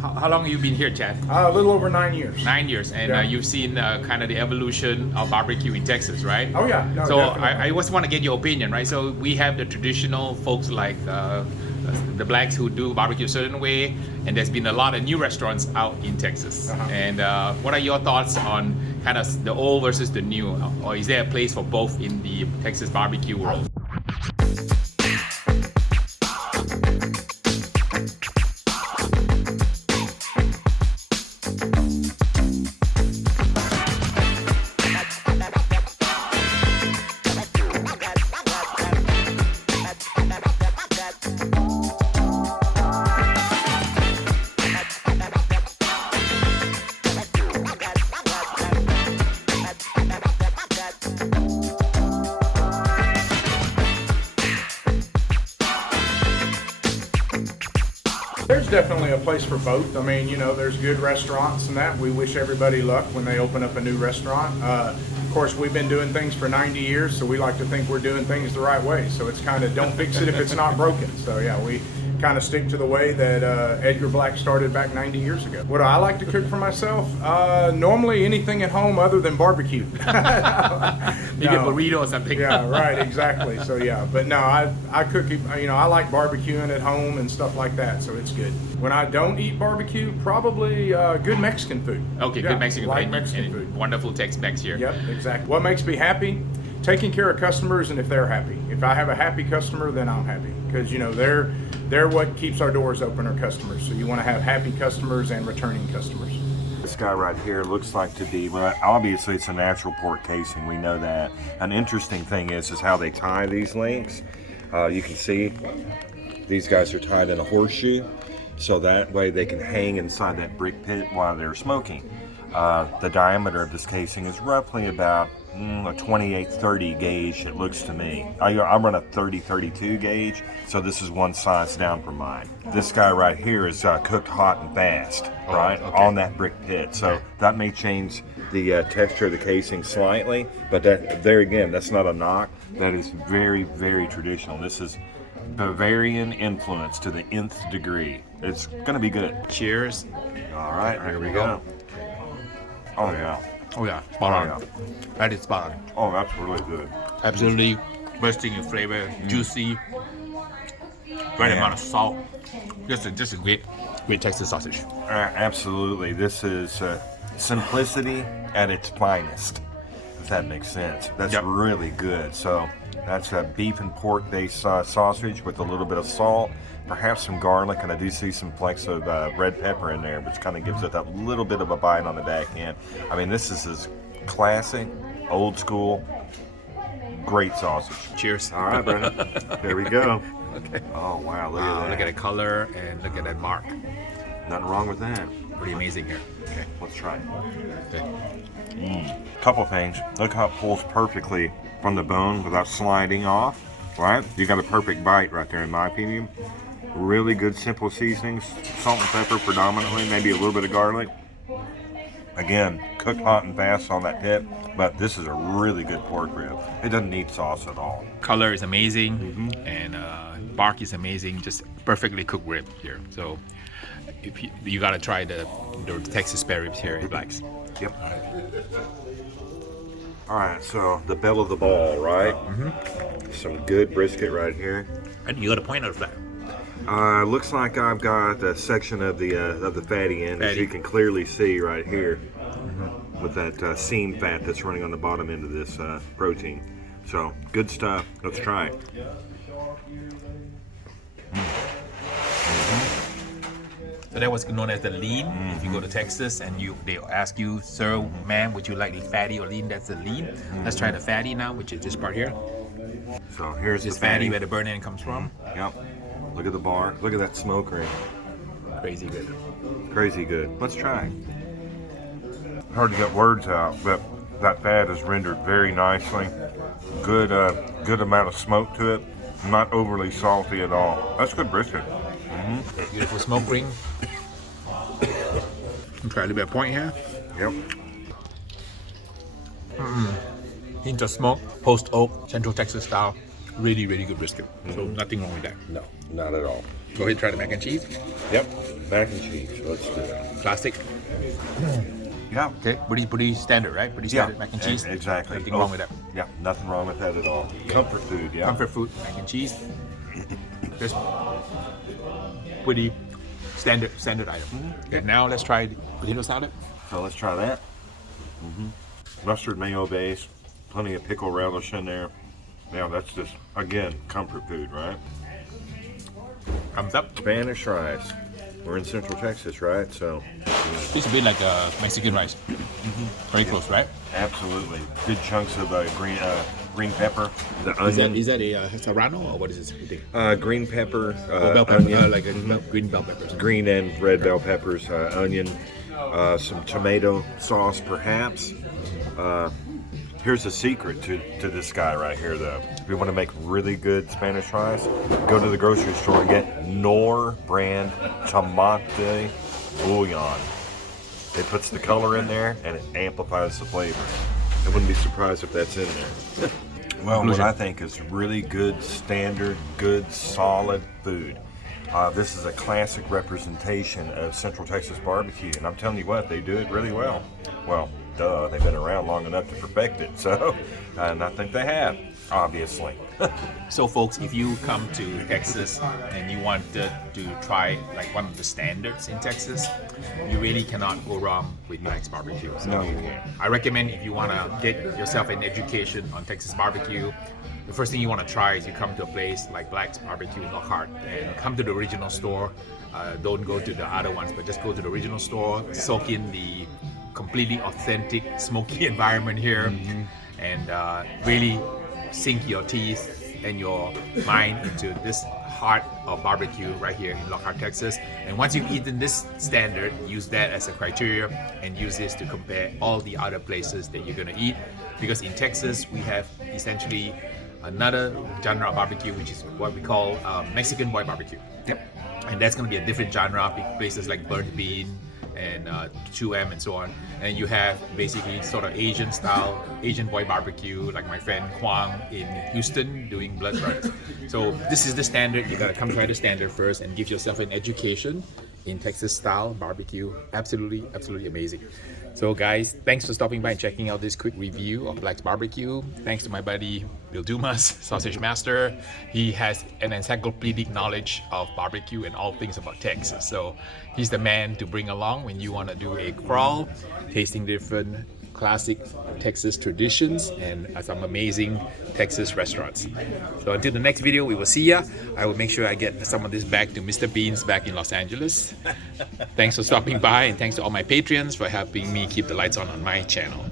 how long have you been here, Chad? A little over 9 years. 9 years, and Yeah. you've seen kind of the evolution of barbecue in Texas, right? Oh yeah. No, So definitely. I just want to get your opinion, right? So we have the traditional folks like the blacks who do barbecue a certain way, and there's been a lot of new restaurants out in Texas. And what are your thoughts on kind of the old versus the new, or is there a place for both in the Texas barbecue world? There's definitely a place for both. I mean, you know, there's good restaurants and that. We wish everybody luck when they open up a new restaurant. Of course, we've been doing things for 90 years, so we like to think we're doing things the right way. So it's kind of don't fix it if it's not broken. So yeah, we kind of stick to the way that Edgar Black started back 90 years ago. What do I like to cook for myself? Normally anything at home other than barbecue. Maybe a burrito or something. Yeah, right, exactly. So yeah, but no, I cook, you know, I like barbecuing at home and stuff like that, so it's good. When I don't eat barbecue, probably good Mexican food. Okay, Yeah, good Mexican like food. Mexican And food. Wonderful Tex-Mex here. Yep, exactly. What makes me happy? Taking care of customers, and if they're happy. If I have a happy customer, then I'm happy, because you know they're what keeps our doors open, our customers. So you want to have happy customers and returning customers. This guy right here looks like to be, well, obviously it's a natural pork casing, we know that. An interesting thing is how they tie these links. You can see these guys are tied in a horseshoe, so that way they can hang inside that brick pit while they're smoking. The diameter of this casing is roughly about a 28-30 gauge, it looks to me. I run a 30-32 gauge, so this is one size down from mine. This guy right here is cooked hot and fast, right, okay. on that brick pit. So that may change the texture of the casing slightly, but that, there again, that's not a knock. That is very, very traditional. This is Bavarian influence to the nth degree. It's gonna be good. Cheers. All right, here we go. Oh yeah. Oh yeah, spot on. Oh, That is spot on. Oh, that's really good. Absolutely bursting in flavor, juicy, right Yeah. amount of salt. Just a great Texas sausage. Absolutely. This is simplicity at its finest, if that makes sense. That's Yep. really good. So that's a beef and pork based sausage with a little bit of salt, perhaps some garlic, and I do see some flecks of red pepper in there, which kind of gives it that little bit of a bite on the back end. I mean, this is as classic, old school, great sausage. Cheers. All right, Brennan. There we go. Okay. Oh, wow. Look Wow, at that. look at the color and look at that mark. Nothing wrong with that. Pretty amazing here. Okay. Let's try it. Okay. Couple things. Look how it pulls perfectly from the bone without sliding off, right? You got a perfect bite right there, in my opinion. Really good simple seasonings, salt and pepper predominantly, maybe a little bit of garlic. Again, cooked hot and fast on that pit, but this is a really good pork rib. It doesn't need sauce at all. Color is amazing, and bark is amazing. Just perfectly cooked rib here. So if you gotta try the Texas spare ribs here at Black's. Yep. All right, so the bell of the ball, right? Some good brisket right here. And you got a point of that. Looks like I've got a section of the fatty end, as Fatty. you can clearly see right here, with that seam fat that's running on the bottom end of this protein. So good stuff. Let's try it. So that was known as the lean. If you go to Texas and they'll ask you, sir, ma'am, would you like the fatty or lean? That's the lean. Let's try the fatty now, which is this part here. So here's This the fatty where the burn end comes from. Yep. Look at the bar. Look at that smoke ring. Crazy good. Crazy good. Let's try it. Hard to get words out, but that fat is rendered very nicely. Good, good amount of smoke to it. Not overly salty at all. That's good brisket. Beautiful smoke ring. Try a little bit of point here. Yep. Hint of smoke, post oak, Central Texas style. Really, really good brisket. So nothing wrong with that. No, not at all. Go ahead and try the mac and cheese. Yep, mac and cheese. Let's do it. Classic. Yeah. Okay, pretty standard, right? Pretty standard mac and cheese. Exactly. Nothing wrong with that. Yeah, nothing wrong with that at all. Comfort food, yeah. Comfort food, mac and cheese. Just pretty standard item. Okay, now let's try the potato salad. So let's try that. Mustard mayo base, plenty of pickle relish in there. Now that's just, again, comfort food, right? Thumbs up. Spanish rice. We're in Central Texas, right? So It's a bit like Mexican rice. Very close, right? absolutely, good chunks of green pepper, the onion, Is that a serrano or what is this thing? green pepper, Bell pepper, onion, like a green bell peppers. green and red bell peppers, onion, some tomato sauce, perhaps. Here's the secret to this guy right here, though. If you want to make really good Spanish rice, go to the grocery store and get Nor brand tomate bouillon. It puts the color in there and it amplifies the flavor. I wouldn't be surprised if that's in there. Well, what I think is really good, standard, good, solid food. This is a classic representation of Central Texas barbecue, and I'm telling you what, they do it really well. Well, duh, they've been around long enough to perfect it, so, and I think they have, obviously. So folks, if you come to Texas and you want to try like one of the standards in Texas, you really cannot go wrong with Black's Barbecue. So No, you can't. I recommend if you want to get yourself an education on Texas barbecue, the first thing you want to try is you come to a place like Black's Barbecue in Lockhart and come to the original store. Don't go to the other ones, but just go to the original store, soak in the completely authentic smoky environment here, and really sink your teeth and your mind into this heart of barbecue right here in Lockhart, Texas. And once you've eaten this standard, use that as a criteria and use this to compare all the other places that you're gonna eat. Because in Texas, we have essentially another genre of barbecue, which is what we call Mexican boy barbecue. Yep. And that's gonna be a different genre, places like Burnt Bean and 2M and so on. And you have basically sort of Asian style, Asian boy barbecue, like my friend Kwang in Houston doing Blood Brothers. So this is the standard. You gotta come try the standard first and give yourself an education in Texas style barbecue. Absolutely amazing. So guys, thanks for stopping by and checking out this quick review of Black's Barbecue. Thanks to my buddy Bill Dumas, Sausage Master. He has an encyclopedic knowledge of barbecue and all things about Texas. So he's the man to bring along when you want to do a crawl, tasting different classic Texas traditions and some amazing Texas restaurants. So until the next video, we will see ya. I will make sure I get some of this back to Mr. Beans back in Los Angeles. Thanks for stopping by, and thanks to all my Patreons for helping me keep the lights on my channel.